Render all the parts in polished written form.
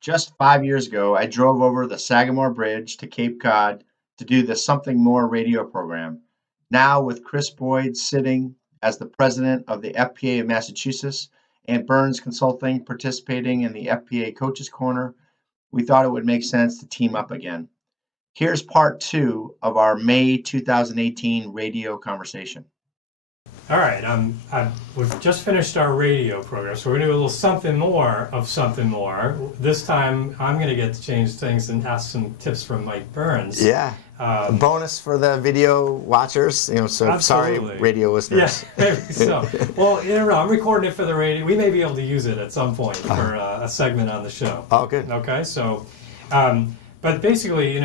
Just 5 years ago, I drove over the Sagamore Bridge to Cape Cod to do the Something More radio program. Now, with Chris Boyd sitting as the president of the FPA of Massachusetts and Byrnes Consulting participating in the FPA Coaches Corner, we thought it would make sense to team up again. Here's part two of our May 2018 radio conversation. All right, we've just finished our radio program, so we're going to do a little something more of something more. This time, I'm going to get to change things and ask some tips from Mike Byrnes. Yeah, a bonus for the video watchers, so Absolutely. Sorry, radio listeners. Yeah, maybe so. Well, I'm recording it for the radio. We may be able to use it at some point for a segment on the show. Oh, good. Okay, so, but basically,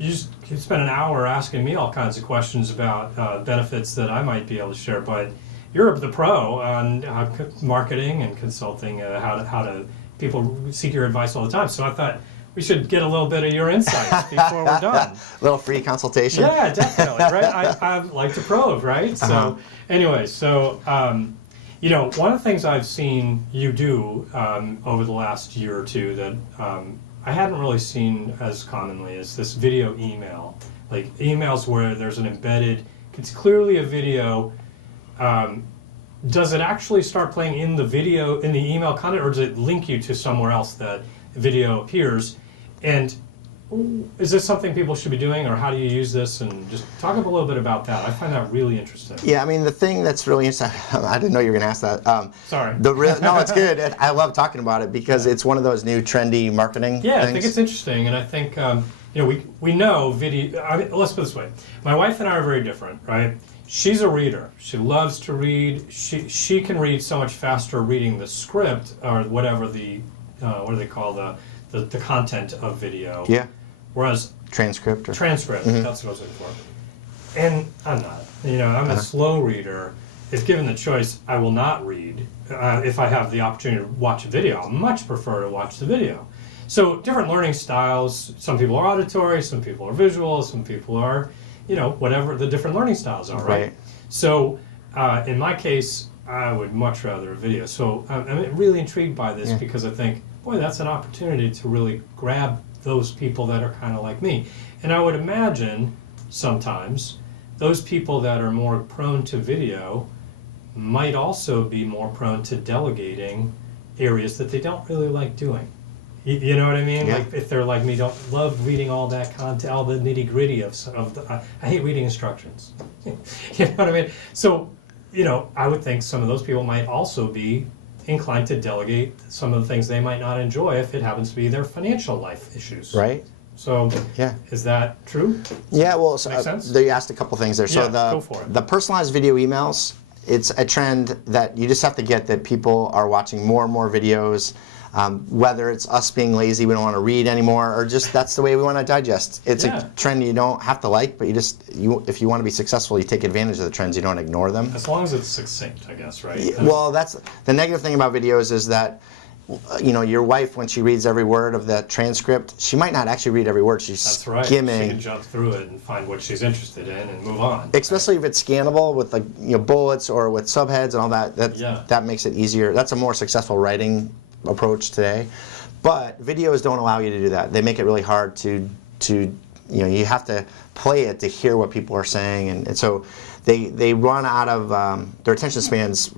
you spend an hour asking me all kinds of questions about benefits that I might be able to share, but you're the pro on marketing and consulting, how to people seek your advice all the time. So I thought we should get a little bit of your insights before we're done. A little free consultation. Yeah, definitely, right? I like to probe, right? So anyway, one of the things I've seen you do over the last year or two that I hadn't really seen as commonly is this video email. Like emails where there's an embedded, it's clearly a video. Does it actually start playing in the video, in the email content, or does it link you to somewhere else that video appears? And is this something people should be doing, or how do you use this? And just talk a little bit about that. I find that really interesting. Yeah, I mean, the thing that's really interesting, I didn't know you were going to ask that. Sorry. No, it's good. I love talking about it because it's one of those new trendy marketing things. I think it's interesting, and I think, we know video, let's put it this way. My wife and I are very different, right? She's a reader. She loves to read. She can read so much faster reading the script or whatever what do they call the content of video. Yeah. Whereas transcript, that's what I was looking for. And I'm not. I'm a slow reader. If given the choice, I will not read. If I have the opportunity to watch a video, I'll much prefer to watch the video. So different learning styles. Some people are auditory, some people are visual, some people are, whatever the different learning styles are, right? So in my case, I would much rather a video. So I'm really intrigued by this because I think, boy, that's an opportunity to really grab those people that are kind of like me. And I would imagine sometimes those people that are more prone to video might also be more prone to delegating areas that they don't really like doing. You know what I mean? Yeah. Like if they're like me, don't love reading all that content, all the nitty gritty of I hate reading instructions. You know what I mean? So, I would think some of those people might also be inclined to delegate some of the things they might not enjoy if it happens to be their financial life issues. Right. So, is that true? Yeah, well, so, Make sense? you asked a couple things there. So go for it. The personalized video emails, it's a trend that you just have to get that people are watching more and more videos. Whether it's us being lazy, we don't want to read anymore, or just that's the way we want to digest. It's a trend you don't have to like, but if you want to be successful, you take advantage of the trends. You don't ignore them. As long as it's succinct, I guess, right? Well, that's the negative thing about videos is that your wife, when she reads every word of the transcript, she might not actually read every word. She's skimming. She can jump through it and find what she's interested in and move on. Especially if it's scannable with bullets or with subheads and all that. That makes it easier. That's a more successful writing approach today, but videos don't allow you to do that. They make it really hard to you have to play it to hear what people are saying, and so they run out of their attention spans.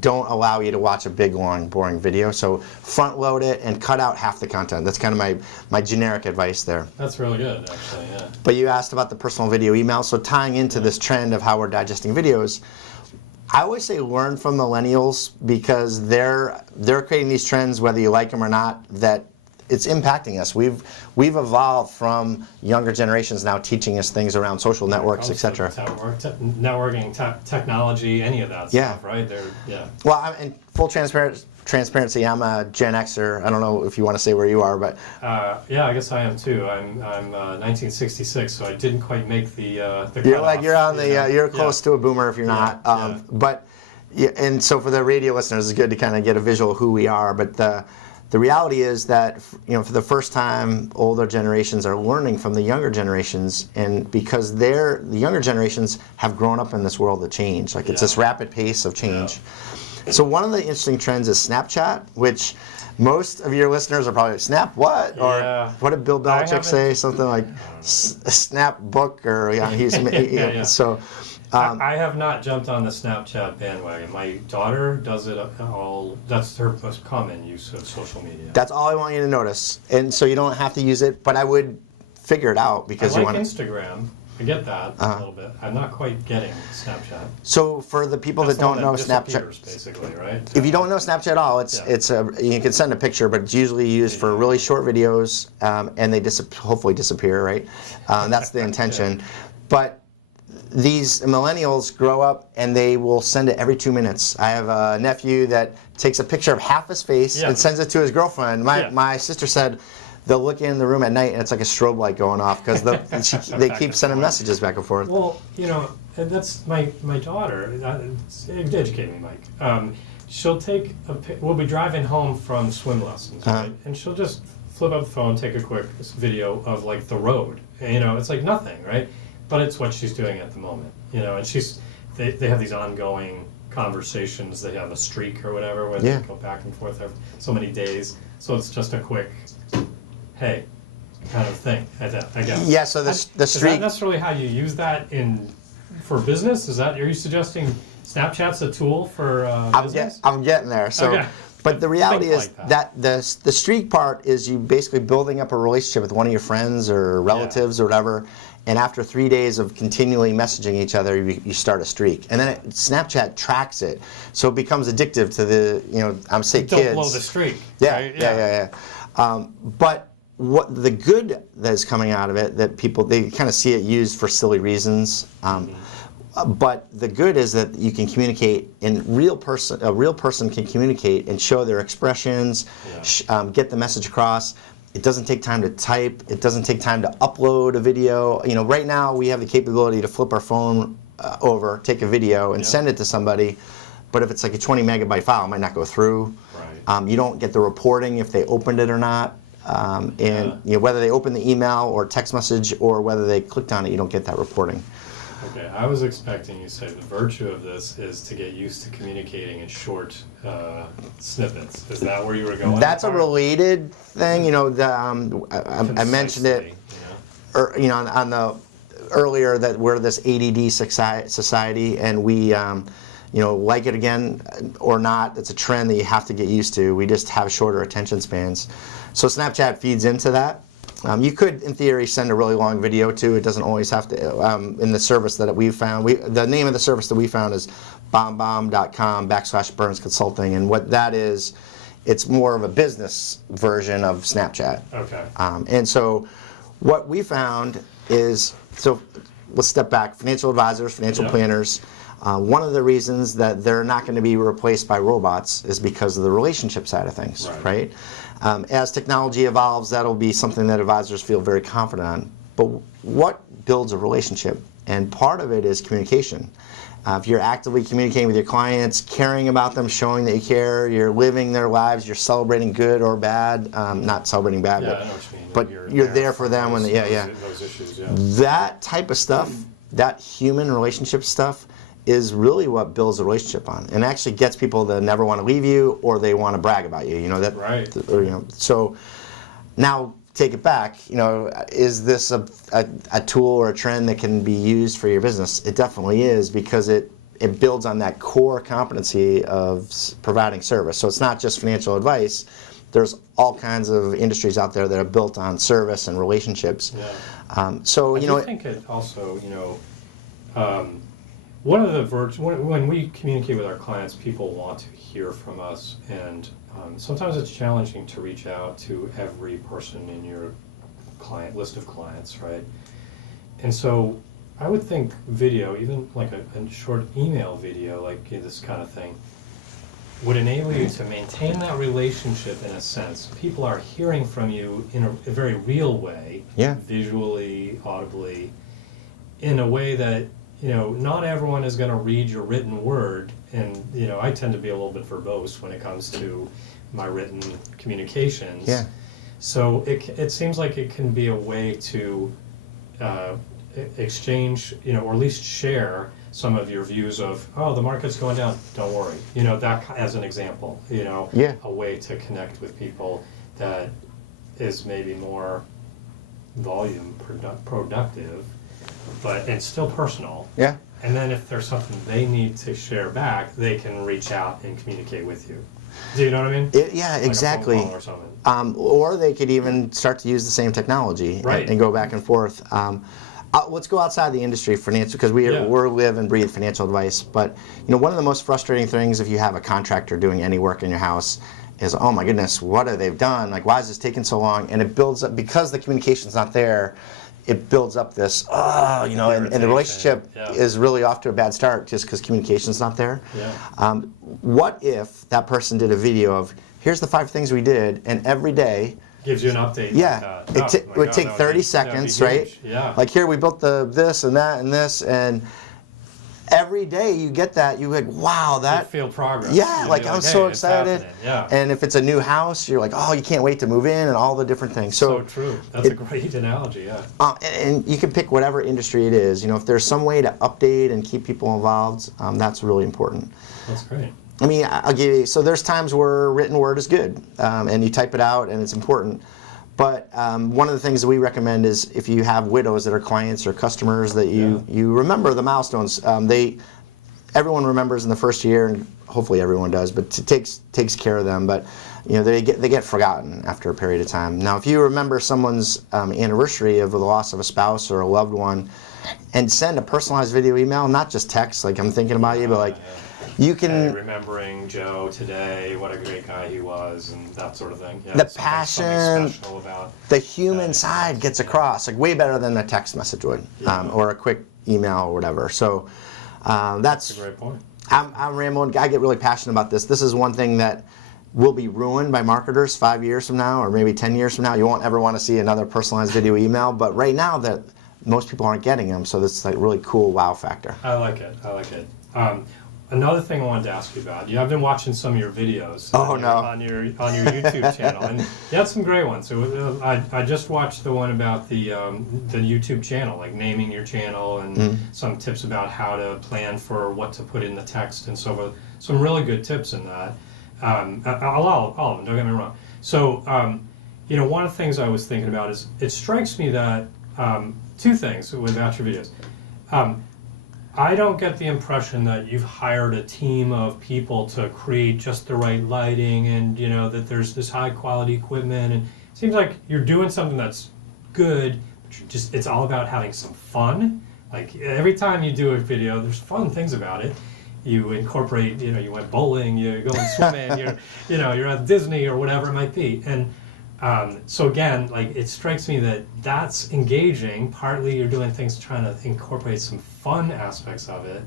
Don't allow you to watch a big, long, boring video. So front load it and cut out half the content. That's kind of my generic advice there. That's really good, actually. Yeah. But you asked about the personal video email. So tying into this trend of how we're digesting videos, I always say learn from millennials because they're creating these trends, whether you like them or not, that it's impacting us. We've evolved from younger generations now teaching us things around social networks, etc. Networking, technology, any of that stuff, right? Well, in full transparency, I'm a Gen Xer. I don't know if you want to say where you are, but I guess I am too. I'm 1966, so I didn't quite make the you're close to a boomer if you're not. But and so for the radio listeners, it's good to kind of get a visual of who we are. But the reality is that for the first time, older generations are learning from the younger generations, and because the younger generations have grown up in this world of change, it's this rapid pace of change. So one of the interesting trends is Snapchat, which most of your listeners are probably like, Snap what? Or what did Bill Belichick say? Something like Snap book, or so. I have not jumped on the Snapchat bandwagon. My daughter does it all. That's her most common use of social media. That's all I want you to notice, and so you don't have to use it. But I would figure it out because I you like want Instagram. I get that a little bit. I'm not quite getting Snapchat. So for the people that don't know Snapchat, basically, right? If you don't know Snapchat at all, you can send a picture, but it's usually used for really short videos, and they hopefully disappear, right? That's the intention. But these millennials grow up and they will send it every 2 minutes. I have a nephew that takes a picture of half his face and sends it to his girlfriend. My sister said they'll look in the room at night and it's like a strobe light going off because they keep sending messages back and forth. Well, that's my daughter. Educate me, Mike. She'll take we'll be driving home from swim lessons, right? And she'll just flip up the phone, take a quick video of like the road. It's like nothing, right? But it's what she's doing at the moment, and they have these ongoing conversations. They have a streak or whatever where they go back and forth every so many days. So it's just a quick, hey, kind of thing. I guess. Yeah. So the streak. Is that necessarily how you use that for business? Are you suggesting Snapchat's a tool for business? I'm getting there. So. Okay. But the reality is that the streak part is you basically building up a relationship with one of your friends or relatives or whatever, and after 3 days of continually messaging each other, you start a streak. And then Snapchat tracks it, so it becomes addictive to the, kids. Don't blow the streak. Yeah, right? yeah. But what the good that is coming out of it, that they kind of see it used for silly reasons. But the good is that you can communicate a real person can communicate and show their expressions, get the message across. It doesn't take time to type. It doesn't take time to upload a video. Right now we have the capability to flip our phone over, take a video, and send it to somebody. But if it's like a 20 megabyte file, it might not go through. Right. You don't get the reporting if they opened it or not. Whether they opened the email or text message or whether they clicked on it, you don't get that reporting. Okay, I was expecting you to say the virtue of this is to get used to communicating in short snippets. Is that where you were going? That's a related thing. I mentioned it, on the earlier that we're this ADD society, and we, like it again or not. It's a trend that you have to get used to. We just have shorter attention spans. So Snapchat feeds into that. You could, in theory, send a really long video too. It doesn't always have to. In the service that we've found, the name of the service that we found is bombomb.com/Byrnes Consulting, and what that is, it's more of a business version of Snapchat. Okay. And so, what we found is, let's step back. Financial advisors, financial planners. One of the reasons that they're not going to be replaced by robots is because of the relationship side of things, right? As technology evolves, that'll be something that advisors feel very confident on. But what builds a relationship? And part of it is communication. If you're actively communicating with your clients, caring about them, showing that you care, you're living their lives, you're celebrating good or bad, not celebrating bad, but you're there for them when those issues, That type of stuff, that human relationship stuff, is really what builds a relationship on, and actually gets people to never want to leave you, or they want to brag about you. Right. So now take it back. Is this a tool or a trend that can be used for your business? It definitely is, because it builds on that core competency of providing service. So it's not just financial advice. There's all kinds of industries out there that are built on service and relationships. I think it also, one of the when we communicate with our clients, people want to hear from us, and sometimes it's challenging to reach out to every person in your client list of clients, right? And so I would think video, even like a short email video, like this kind of thing, would enable you to maintain that relationship in a sense. People are hearing from you in a very real way, visually, audibly, in a way that not everyone is going to read your written word, and I tend to be a little bit verbose when it comes to my written communications. Yeah. So it seems like it can be a way to exchange, or at least share some of your views of, oh, the market's going down, don't worry. You know, that as an example, you know, Yeah. a way to connect with people that is maybe more volume productive, and still personal. Yeah. And then if there's something they need to share back, they can reach out and communicate with you. Do you know what I mean? Yeah, Like exactly. a phone call or something. Or they could even start to use the same technology Right. and go back and forth. Let's go outside the industry, financial, because we live and breathe financial advice. But you know, one of the most frustrating things if you have a contractor doing any work in your house is, oh my goodness, what have they done? Like, why is this taking so long? And it builds up because the communication's not there. It builds up this, you know, and the relationship is really off to a bad start just because communication's not there. Yeah. What if that person did a video of, here's the 5 things we did, and every day, Gives you an update. yeah, Like it would take 30 seconds, right? Yeah. Like here we built this and that and this, and every day you get that, you're like, wow, that. You feel progress. Yeah, You'll like be I'm hey, so it's excited. happening. Yeah. And if it's a new house, you're like, oh, you can't wait to move in and all the different things. So true. That's a great analogy. Yeah. And you can pick whatever industry it is. You know, if there's some way to update and keep people involved, that's really important. That's great. I mean, I'll give you, so there's times where written word is good, and you type it out and it's important. But one of the things that we recommend is if you have widows that are clients or customers that you remember the milestones. Everyone remembers in the first year, and hopefully everyone does, but takes care of them. But you know, they get forgotten after a period of time. Now, if you remember someone's anniversary of the loss of a spouse or a loved one, and send a personalized video email, not just text, like I'm thinking about you, but like you can. Hey, remembering Joe today, what a great guy he was, and that sort of thing. Yeah, The passion, special about the human side gets across, like way better than a text message would, or a quick email or whatever. So that's a great point. I'm rambling. I get really passionate about this. This is one thing that will be ruined by marketers 5 years from now, or maybe 10 years from now. You won't ever want to see another personalized video email, but right now that most people aren't getting them, so this is like really cool wow factor. I like it. Another thing I wanted to ask you about. I've been watching some of your videos on your YouTube channel, and you had some great ones. So I just watched the one about the YouTube channel, like naming your channel, and some tips about how to plan for what to put in the text and so forth. Some really good tips in that. All of them. Don't get me wrong. So you know, one of the things I was thinking about is it strikes me that 2 things about your videos. I don't get the impression that you've hired a team of people to create just the right lighting, and you know that there's this high quality equipment, and it seems like you're doing something that's good, but it's all about having some fun. Like every time you do a video, there's fun things about it. You incorporate, you know, you went bowling, you go swimming, you're at Disney or whatever it might be, and so again, like it strikes me that that's engaging. Partly you're doing things trying to incorporate some fun aspects of it,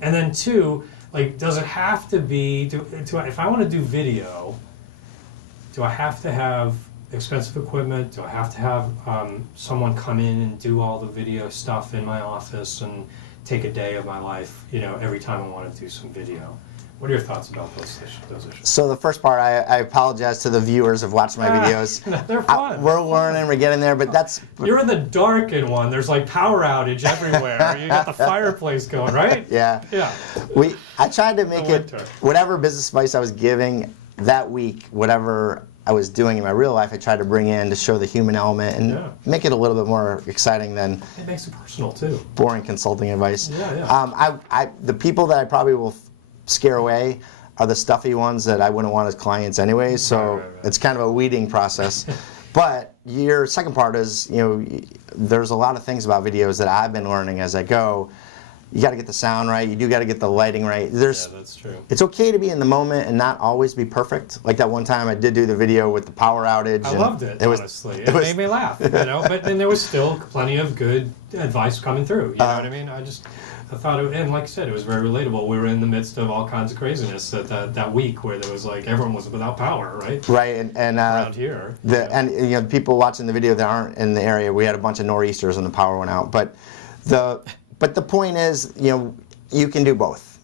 and then 2, like does it have to be? If I want to do video, do I have to have expensive equipment? Do I have to have someone come in and do all the video stuff in my office and take a day of my life? You know, every time I want to do some video. What are your thoughts about those issues? So the first part, I apologize to the viewers of watching my videos. They're fun. We're learning, we're getting there, but that's... You're in the dark in one. There's like power outage everywhere. You got the fireplace going, right? Yeah. Yeah. I tried to make it, whatever business advice I was giving that week, whatever I was doing in my real life, I tried to bring in to show the human element and make it a little bit more exciting than... It makes it personal too. Boring consulting advice. Yeah. The people that I probably will scare away are the stuffy ones that I wouldn't want as clients anyway, so it's kind of a weeding process. But your second part is, you know, there's a lot of things about videos that I've been learning as I go. You got to get the sound right, you do got to get the lighting right. That's true. It's okay to be in the moment and not always be perfect. Like that one time I did do the video with the power outage. I loved it, honestly. It made me laugh, you know, but then there was still plenty of good advice coming through, you know what I mean? I thought, and like I said, it was very relatable. We were in the midst of all kinds of craziness that week where there was like everyone was without power, right? Right, and around here. And you know, people watching the video that aren't in the area, we had a bunch of nor'easters and the power went out. But the point is, you know, you can do both.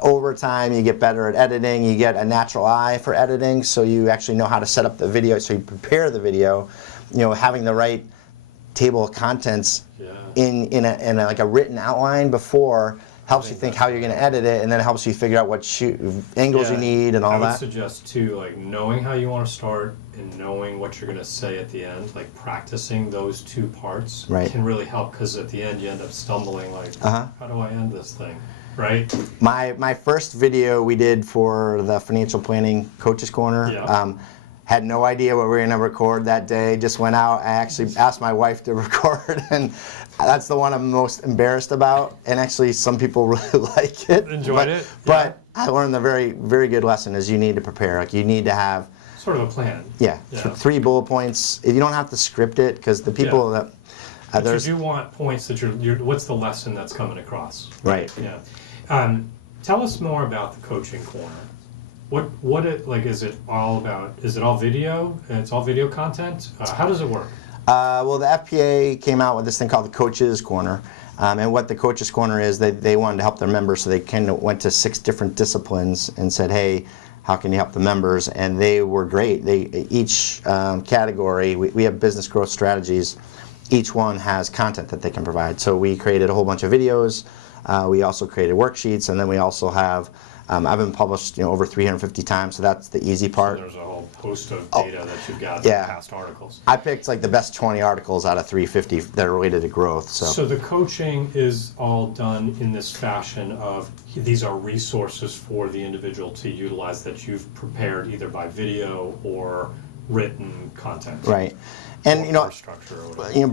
Over time, you get better at editing. You get a natural eye for editing, so you actually know how to set up the video. So you prepare the video. You know, having the right table of contents in a like a written outline before helps you think how you're going to edit it, and then it helps you figure out what angles you need and all that. I would suggest too, like knowing how you want to start and knowing what you're going to say at the end, like practicing those two parts can really help, because at the end you end up stumbling like, how do I end this thing, right? My first video we did for the Financial Planning Coaches Corner, had no idea what we were going to record that day, just went out. I actually asked my wife to record, and that's the one I'm most embarrassed about, and actually some people really like it. Enjoyed it? But I learned the very, very good lesson is you need to prepare. Like you need to have sort of a plan. Yeah. 3 bullet points. You don't have to script it, because the people that but you do want points that you're what's the lesson that's coming across? Right. Yeah. Tell us more about the coaching corner. What is it all about? Is it all video? It's all video content? How does it work? Well, the FPA came out with this thing called the Coaches Corner. And what the Coaches Corner is, they wanted to help their members, so they kind of went to 6 different disciplines and said, hey, how can you help the members? And they were great. Each category, we have business growth strategies. Each one has content that they can provide. So we created a whole bunch of videos. We also created worksheets, and then we also have I've been published over 350 times, so that's the easy part. So there's a whole host of data that you've got in past articles. I picked like the best 20 articles out of 350 that are related to growth. So the coaching is all done in this fashion of these are resources for the individual to utilize that you've prepared either by video or written content. Right. And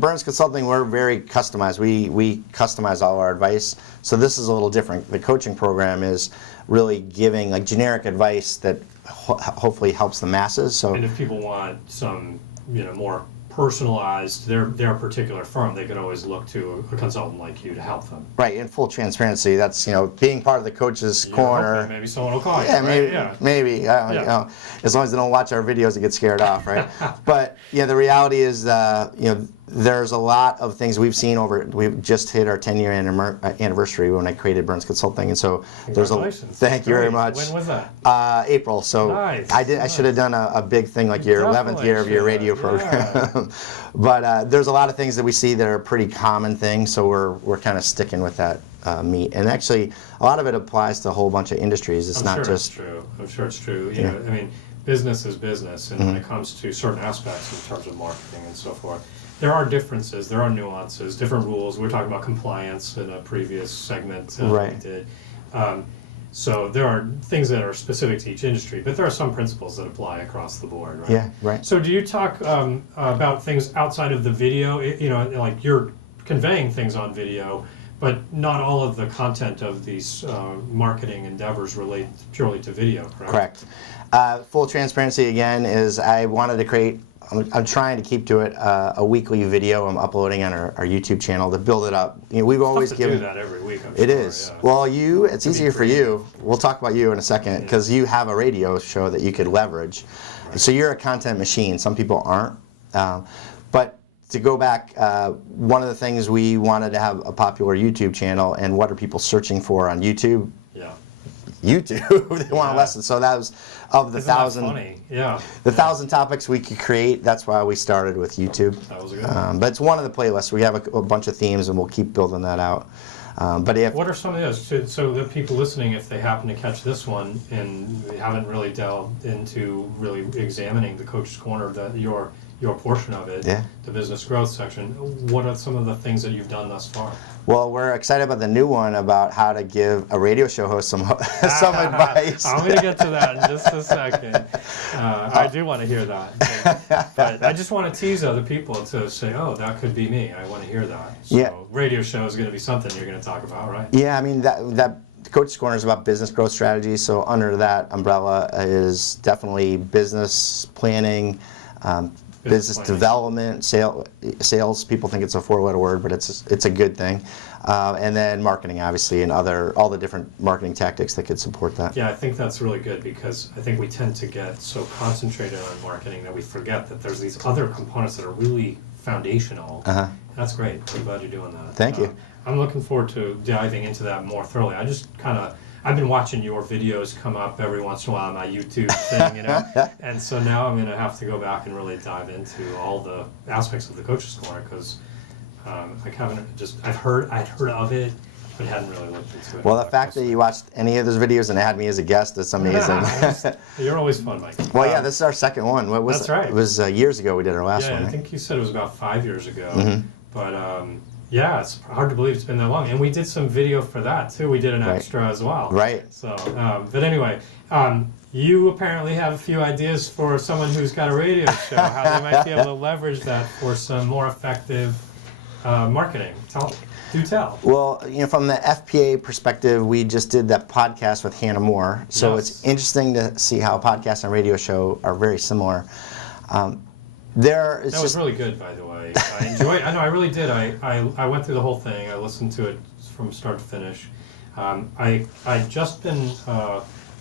Byrnes Consulting, we're very customized. We customize all our advice. So this is a little different. The coaching program is really giving like generic advice that hopefully helps the masses. So and if people want some more personalized their particular firm, they could always look to a consultant like you to help them. Right, in full transparency, that's being part of the Coaches Corner. Maybe someone will call you. Yeah, maybe. As long as they don't watch our videos and get scared off, right? But the reality is, there's a lot of things we've seen we've just hit our 10-year anniversary when I created Byrnes Consulting, and so thank you very much. When was that? April. So nice. I should have done a big thing like your 11th year of your radio program. But there's a lot of things that we see that are pretty common things, so we're kind of sticking with that meat. And actually, a lot of it applies to a whole bunch of industries. It's not just. I'm sure it's true. I mean, business is business, and when it comes to certain aspects in terms of marketing and so forth, there are differences, there are nuances, different rules. We were talking about compliance in a previous segment we did. So there are things that are specific to each industry, but there are some principles that apply across the board, right? Yeah, right. So do you talk about things outside of the video? Like you're conveying things on video, but not all of the content of these marketing endeavors relate purely to video, correct? Correct. Full transparency again is I wanted to create. I'm trying to keep to it a weekly video I'm uploading on our YouTube channel to build it up. We've always given do that every week. It is. Yeah. Well, it's easier for you. We'll talk about you in a second because you have a radio show that you could leverage. Right. So you're a content machine. Some people aren't. But to go back, one of the things we wanted to have a popular YouTube channel, and what are people searching for on YouTube? YouTube. They want a lesson. So that was of the 1,000. Funny? Yeah. The 1,000 topics we could create. That's why we started with YouTube. That was a good one. But it's one of the playlists. We have a bunch of themes, and we'll keep building that out. But what are some of those? So the people listening, if they happen to catch this one and they haven't really delved into really examining the Coach's Corner, your portion of it, the business growth section, what are some of the things that you've done thus far? Well, we're excited about the new one about how to give a radio show host some advice. I'm going to get to that in just a second. I do want to hear that. But I just want to tease other people to say, oh, that could be me. I want to hear that. So radio show is going to be something you're going to talk about, right? Yeah, I mean, that Coach's Corner is about business growth strategy. So under that umbrella is definitely business planning, business development, sales. People think it's a 4-letter word, but it's a good thing. And then marketing, obviously, and all the different marketing tactics that could support that. Yeah, I think that's really good because I think we tend to get so concentrated on marketing that we forget that there's these other components that are really foundational. That's great. I'm glad you're doing that. Thank you. I'm looking forward to diving into that more thoroughly. I've been watching your videos come up every once in a while on my YouTube thing, and so now I'm going to have to go back and really dive into all the aspects of the Coach's Corner because I'd heard of it, but hadn't really looked into it. Well, the fact that you watched any of those videos and had me as a guest is amazing. You're always fun, Mike. Well, yeah, this is our second one. What was That's right. It was years ago we did our last one. Yeah, Right? I think you said it was about 5 years ago. But yeah, it's hard to believe it's been that long. And we did some video for that too. We did an extra as well. Right. So, but anyway, you apparently have a few ideas for someone who's got a radio show, how they might be able to leverage that for some more effective marketing. Do tell. Well, from the FPA perspective, we just did that podcast with Hannah Moore. So it's interesting to see how a podcast and radio show are very similar. That was really good, by the way. I enjoyed. I know, I really did. I went through the whole thing. I listened to it from start to finish. I'd just been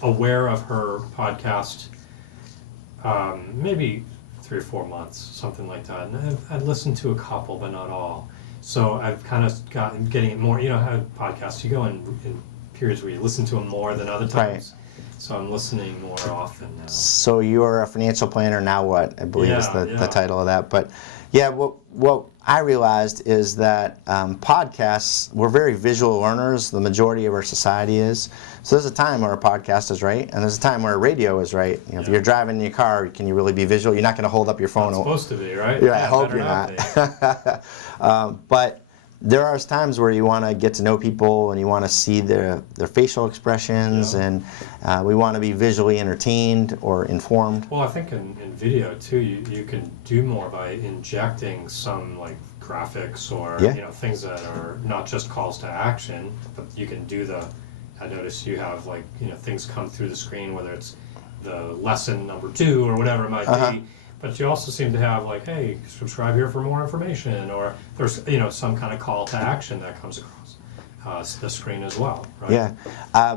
aware of her podcast maybe 3 or 4 months, something like that. And I'd listened to a couple, but not all. So I've kind of getting it more. You know how podcasts, you go in periods where you listen to them more than other times. Right. So I'm listening more often now. So you're a financial planner, now what? I believe is the title of that. But yeah, what I realized is that podcasts, we're very visual learners. The majority of our society is. So there's a time where a podcast is right, and there's a time where a radio is right. If you're driving in your car, can you really be visual? You're not going to hold up your phone. It's supposed to be, right? Yeah, I hope you're not. But there are times where you want to get to know people and you want to see their facial expressions, and we want to be visually entertained or informed. Well, I think in video too, you can do more by injecting some like graphics or things that are not just calls to action, but you can do I notice you have like things come through the screen, whether it's the lesson number 2 or whatever it might be. But you also seem to have like, hey, subscribe here for more information, or there's some kind of call to action that comes across the screen as well, right?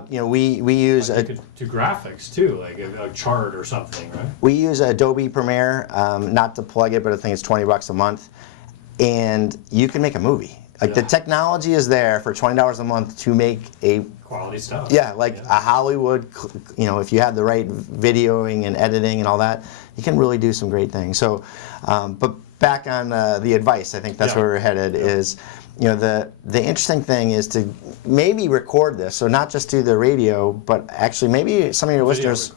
Yeah, we use you could do graphics too, like a chart or something, right? We use Adobe Premiere, not to plug it, but I think it's $20 a month, and you can make a movie. Like the technology is there for $20 a month to make a quality stuff. Yeah, a Hollywood, if you have the right videoing and editing and all that, you can really do some great things. So, but back on the advice, I think that's where we're headed is, the interesting thing is to maybe record this. So not just do the radio, but actually maybe some of your listeners,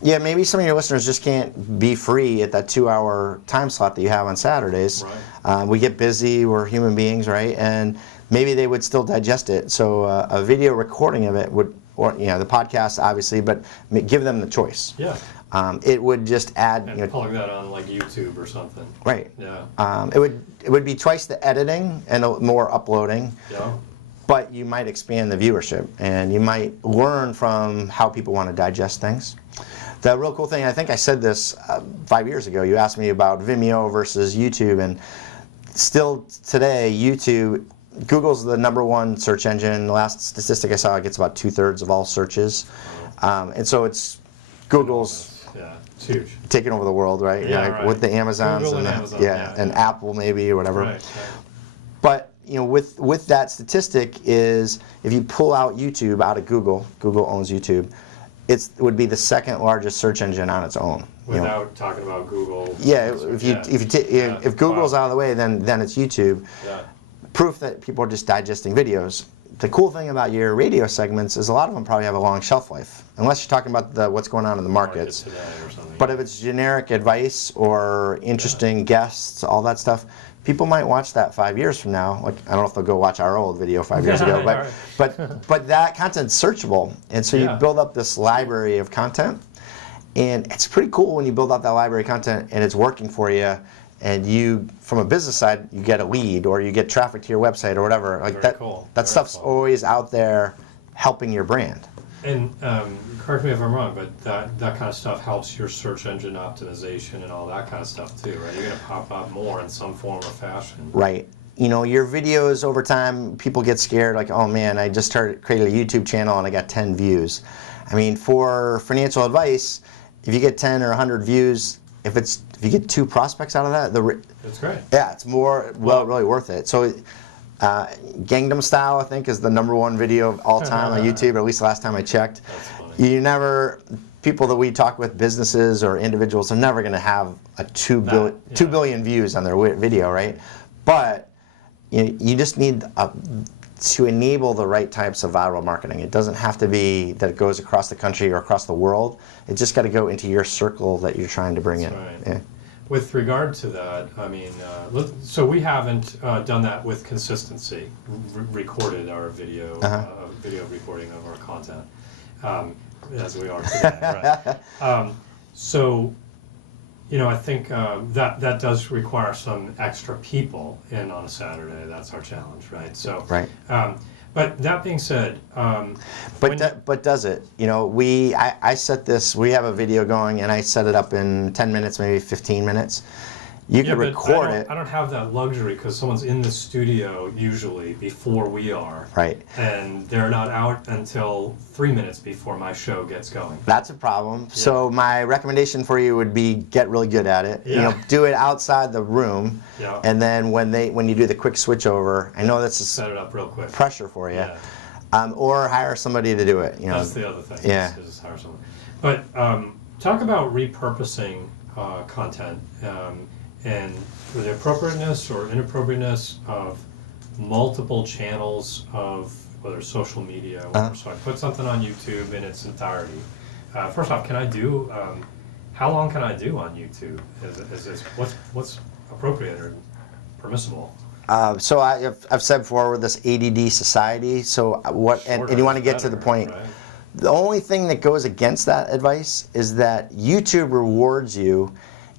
maybe some of your listeners just can't be free at that 2-hour time slot that you have on Saturdays. Right. We get busy, we're human beings, right? And maybe they would still digest it. So a video recording of it would, or the podcast obviously, but give them the choice. Yeah. It would just add. And plug that on like YouTube or something. Right. Yeah. It would be twice the editing and more uploading. Yeah. But you might expand the viewership, and you might learn from how people want to digest things. The real cool thing, I think I said this 5 years ago. You asked me about Vimeo versus YouTube, and still today, Google's the #1 search engine. The last statistic I saw, it gets about 2/3 of all searches, and so it's Google's it's huge, taking over the world, right? Right. With the Amazons Google and Amazon, and Apple maybe or whatever. Right. But with that statistic is if you pull out YouTube out of Google owns YouTube. It would be the 2nd largest search engine on its own. Without talking about Google. Yeah, if Google's out of the way, then it's YouTube. Yeah. Proof that people are just digesting videos. The cool thing about your radio segments is a lot of them probably have a long shelf life, unless you're talking about what's going on in the markets. Today or something. But if it's generic advice or interesting guests, all that stuff, people might watch that 5 years from now. Like, I don't know if they'll go watch our old video 5 years ago, but that content's searchable, and so you build up this library of content, and it's pretty cool when you build up that library of content and it's working for you. And you, from a business side, you get a lead or you get traffic to your website or whatever. Like that stuff's always out there helping your brand. And correct me if I'm wrong, but that kind of stuff helps your search engine optimization and all that kind of stuff too, right? You're going to pop up more in some form or fashion. Right. Your videos over time, people get scared like, oh man, I just created a YouTube channel and I got 10 views. I mean, for financial advice, if you get 10 or 100 views, if you get 2 prospects out of that, that's great. Yeah, it's really worth it. So, Gangnam Style, I think, is the #1 video of all time on YouTube, or at least the last time I checked. That's funny. People that we talk with, businesses or individuals, are never going to have a 2 billion views on their video, right? But you just need to enable the right types of viral marketing. It doesn't have to be that it goes across the country or across the world. It just got to go into your circle that you're trying to bring in. Right. Yeah. With regard to that, I mean, so we haven't done that with consistency, recorded our video, video recording of our content, as we are today, right? So, you know, I think that does require some extra people in on a Saturday. That's our challenge, right? So, Right. But that being said, but does it? You know, I set this. We have a video going, and I set it up in 10 minutes, maybe 15 minutes. You can record it. I don't have that luxury because someone's in the studio usually before we are. Right. And they're not out until 3 minutes before my show gets going. That's a problem. Yeah. So my recommendation for you would be get really good at it. Yeah. You know, do it outside the room. Yeah. And then when you do the quick switch over, I know that's set it up real quick. Pressure for you. Yeah. Or hire somebody to do it. You know. That's the other thing. Yeah. Is hire someone. But talk about repurposing content. And for the appropriateness or inappropriateness of multiple channels of whether it's social media or whatever. So I put something on YouTube in its entirety. First off, can I do, how long can I do on YouTube? What's appropriate or permissible? So I've said before, we're this ADD society, so and you want to get to the point. Right? The only thing that goes against that advice is that YouTube rewards you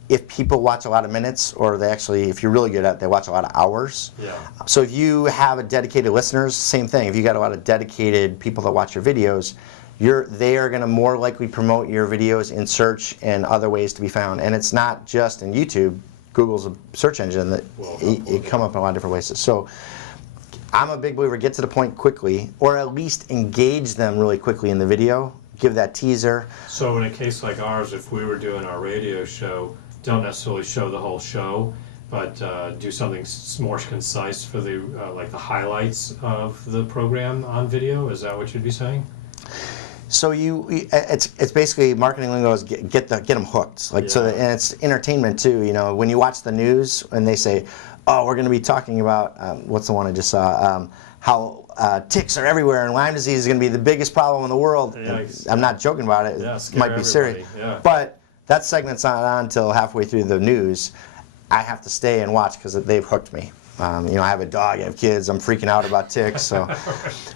if people watch a lot of minutes, or if you're really good at it, they watch a lot of hours. Yeah. So if you have a dedicated listeners, same thing. If you got a lot of dedicated people that watch your videos, they are going to more likely promote your videos in search and other ways to be found. And it's not just in YouTube. Google's a search engine that it come up in a lot of different ways. So I'm a big believer, get to the point quickly, or at least engage them really quickly in the video. Give that teaser. So in a case like ours, if we were doing our radio show, don't necessarily show the whole show, but do something more concise for the like the highlights of the program on video. Is that what you'd be saying? So it's basically marketing lingo is get them hooked, like so, and it's entertainment too. You know, when you watch the news and they say, "Oh, we're going to be talking about what's the one I just saw? How ticks are everywhere and Lyme disease is going to be the biggest problem in the world." I'm not joking about it. Yeah, it might be serious, but that segment's not on until halfway through the news. I have to stay and watch because they've hooked me. You know, I have a dog, I have kids, I'm freaking out about ticks. So,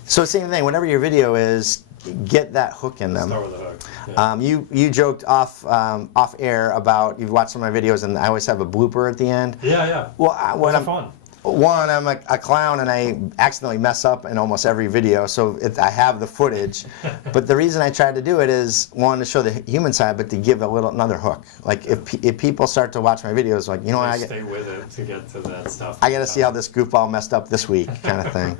so same thing. Whatever your video is, get that hook in them. Start with the hook. Yeah. You joked off air about you've watched some of my videos and I always have a blooper at the end. Yeah. Well, That's fun. One, I'm a clown and I accidentally mess up in almost every video, so I have the footage. But the reason I tried to do it is, one, to show the human side, but to give another hook. Like if people start to watch my videos, like, you know, stay with it to get to that stuff. I got to see how this goofball messed up this week, kind of thing.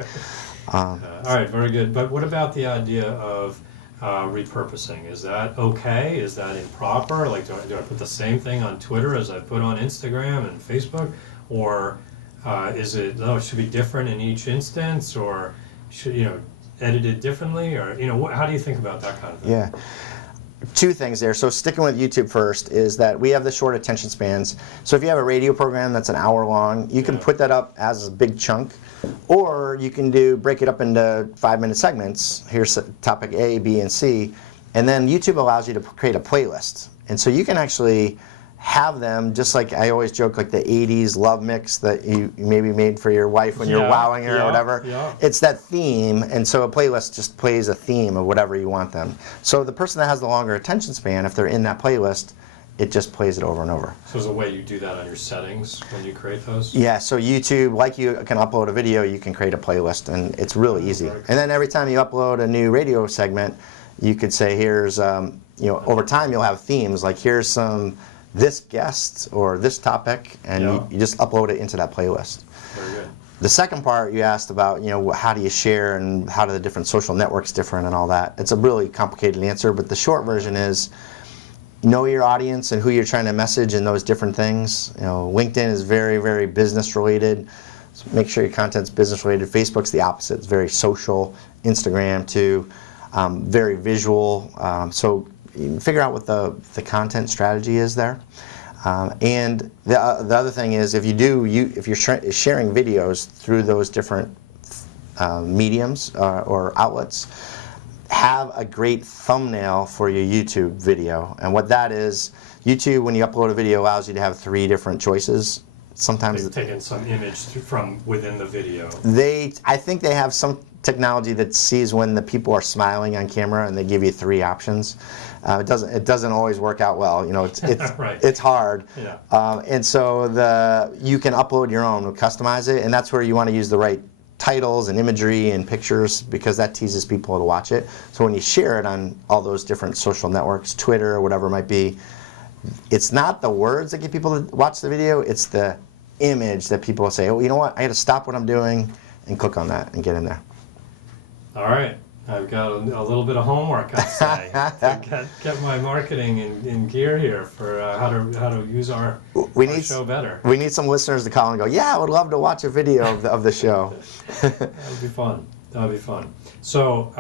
All right, very good. But what about the idea of repurposing? Is that okay? Is that improper? Like, do I put the same thing on Twitter as I put on Instagram and Facebook, or is it, it should be different in each instance, or should, edited differently, or, how do you think about that kind of thing? Yeah. Two things there. So sticking with YouTube first is that we have the short attention spans. So if you have a radio program that's an hour long, you can put that up as a big chunk, or you can break it up into 5-minute segments. Here's topic A, B, and C, and then YouTube allows you to create a playlist. And so you can actually have them, just like I always joke, like the 80s love mix that you maybe made for your wife when you're wowing her or whatever. Yeah. It's that theme, and so a playlist just plays a theme of whatever you want them. So the person that has the longer attention span, if they're in that playlist, it just plays it over and over. So there's a way you do that on your settings when you create those? Yeah, so YouTube, like you can upload a video, you can create a playlist, and it's really easy. And then every time you upload a new radio segment, you could say, here's, over time you'll have themes, like here's this guest or this topic, and you just upload it into that playlist. Very good. The second part you asked about, how do you share and how do the different social networks different and all that. It's a really complicated answer, but the short version is know your audience and who you're trying to message in those different things. LinkedIn is very, very business related. So make sure your content's business related. Facebook's the opposite. It's very social. Instagram too, very visual. So you can figure out what the content strategy is there. And the other thing is, if you're sharing videos through those different mediums or outlets, have a great thumbnail for your YouTube video. And what that is, YouTube, when you upload a video, allows you to have 3 different choices. Sometimes they've taken some image from within the video. I think they have some technology that sees when the people are smiling on camera, and they give you 3 options. It doesn't always work out well. It's right. It's hard. Yeah. And so you can upload your own, customize it, and that's where you want to use the right titles and imagery and pictures, because that teases people to watch it. So when you share it on all those different social networks, Twitter or whatever it might be, it's not the words that get people to watch the video, it's the image that people say, oh, you know what, I got to stop what I'm doing and click on that and get in there. All right, I've got a little bit of homework, I'd say, to get my marketing in gear here for how to use our show better. We need some listeners to call and go, yeah, I would love to watch a video of the show. That would be fun. That would be fun. So,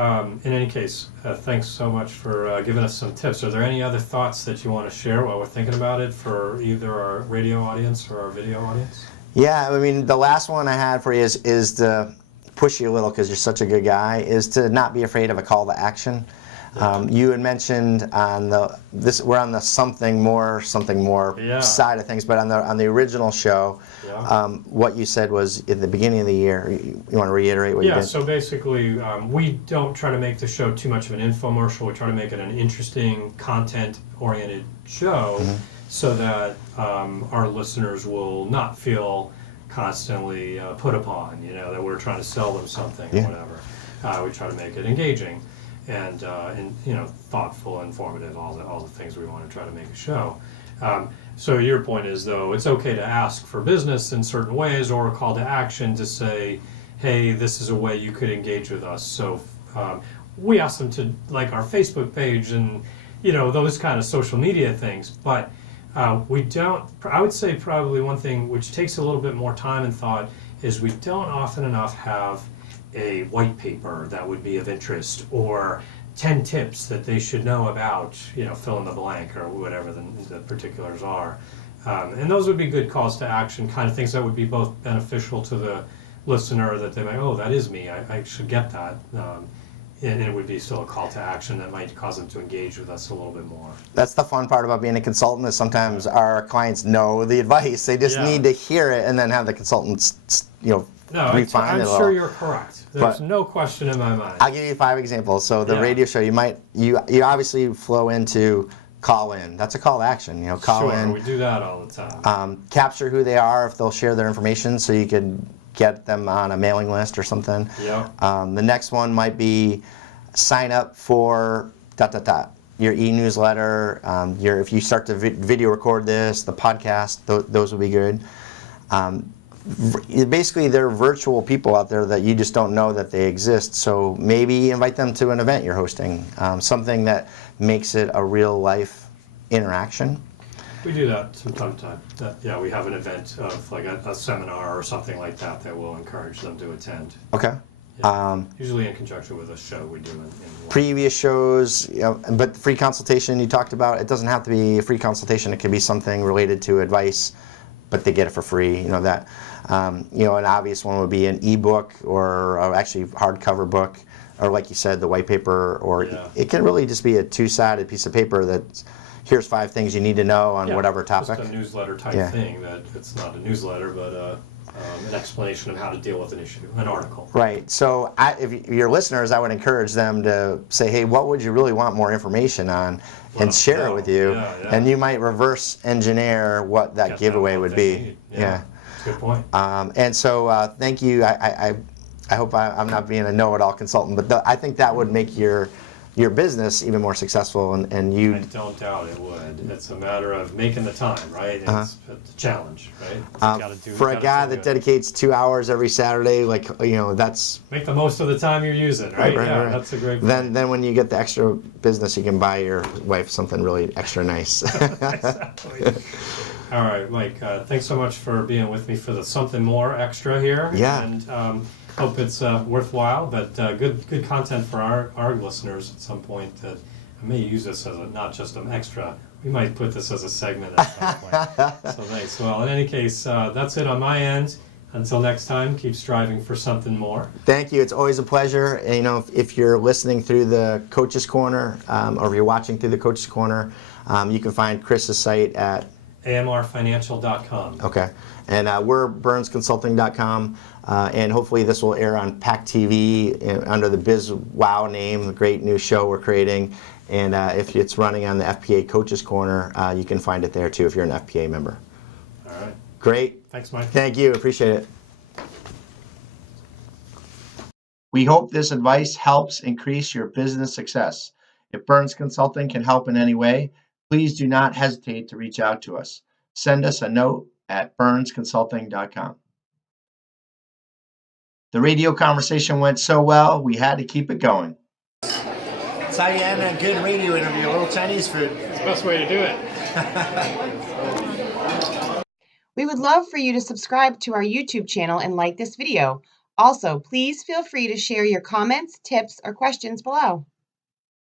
in any case, thanks so much for giving us some tips. Are there any other thoughts that you want to share while we're thinking about it for either our radio audience or our video audience? Yeah, I mean, the last one I had for you is to push you a little, because you're such a good guy, is to not be afraid of a call to action. You had mentioned we're on the something more side of things, but on the original show, what you said was in the beginning of the year. You want to reiterate what you did? Yeah, so basically, we don't try to make the show too much of an infomercial. We try to make it an interesting, content-oriented show, so that our listeners will not feel constantly put upon, that we're trying to sell them something or whatever. We try to make it engaging and thoughtful, informative, all the things we want to try to make a show. So your point is, though, it's okay to ask for business in certain ways, or a call to action to say, hey, this is a way you could engage with us. So we ask them to like our Facebook page and those kind of social media things, but we don't. I would say probably one thing which takes a little bit more time and thought is we don't often enough have a white paper that would be of interest, or 10 tips that they should know about, fill in the blank or whatever the particulars are. And those would be good calls to action, kind of things that would be both beneficial to the listener, that they might, oh, that is me, I should get that. And it would be still a call to action that might cause them to engage with us a little bit more. That's the fun part about being a consultant, is sometimes our clients know the advice. They just need to hear it and then have the consultants, refine it. I'm sure you're correct. There's no question in my mind. I'll give you 5 examples. So the radio show, you obviously flow into call in. That's a call to action. Call in. We do that all the time. Capture who they are if they'll share their information, so you could get them on a mailing list or something. The next one might be sign up for ... your e-newsletter. If you start to video record this, the podcast, those would be good. Basically, there are virtual people out there that you just don't know that they exist. So maybe invite them to an event you're hosting, something that makes it a real life interaction. We do that from time to time. We have an event of like a seminar or something like that will encourage them to attend. Okay. Usually in conjunction with a show we do in previous shows, but free consultation you talked about, it doesn't have to be a free consultation. It could be something related to advice, but they get it for free. An obvious one would be an ebook or actually hardcover book, or like you said, the white paper, or it can really just be a 2-sided piece of paper that here's 5 things you need to know on whatever topic. Just a newsletter type thing. That it's not a newsletter, but an explanation of how to deal with an issue, an article. Right. So if your listeners, I would encourage them to say, hey, what would you really want more information on, and share it with you. And you might reverse engineer what that giveaway would be. Yeah. Good point. And so thank you. I hope I'm not being a know-it-all consultant, but I think that would make your business even more successful, and you... I don't doubt it would. It's a matter of making the time, right? It's a challenge, right? For a guy that dedicates 2 hours every Saturday, that's... Make the most of the time you're using, right? Right. That's a great point. Then when you get the extra business, you can buy your wife something really extra nice. Exactly. All right, Mike, thanks so much for being with me for the something more extra here. Yeah. And hope it's worthwhile, but good content for our listeners at some point. I may use this as not just an extra. We might put this as a segment at some point. So thanks. Well, in any case, that's it on my end. Until next time, keep striving for something more. Thank you. It's always a pleasure. And, you know, if you're listening through the Coach's Corner or if you're watching through the Coach's Corner, you can find Chris's site at amrfinancial.com. Okay. And we're byrnesconsulting.com. And hopefully this will air on PAC TV under the Biz Wow name, the great new show we're creating. And if it's running on the FPA Coach's Corner, you can find it there too if you're an FPA member. All right. Great. Thanks, Mike. Thank you. Appreciate it. We hope this advice helps increase your business success. If Byrnes Consulting can help in any way, please do not hesitate to reach out to us. Send us a note at byrnesconsulting.com. The radio conversation went so well, we had to keep it going. That's how you end a good radio interview, a little Chinese food. It's the best way to do it. We would love for you to subscribe to our YouTube channel and like this video. Also, please feel free to share your comments, tips, or questions below.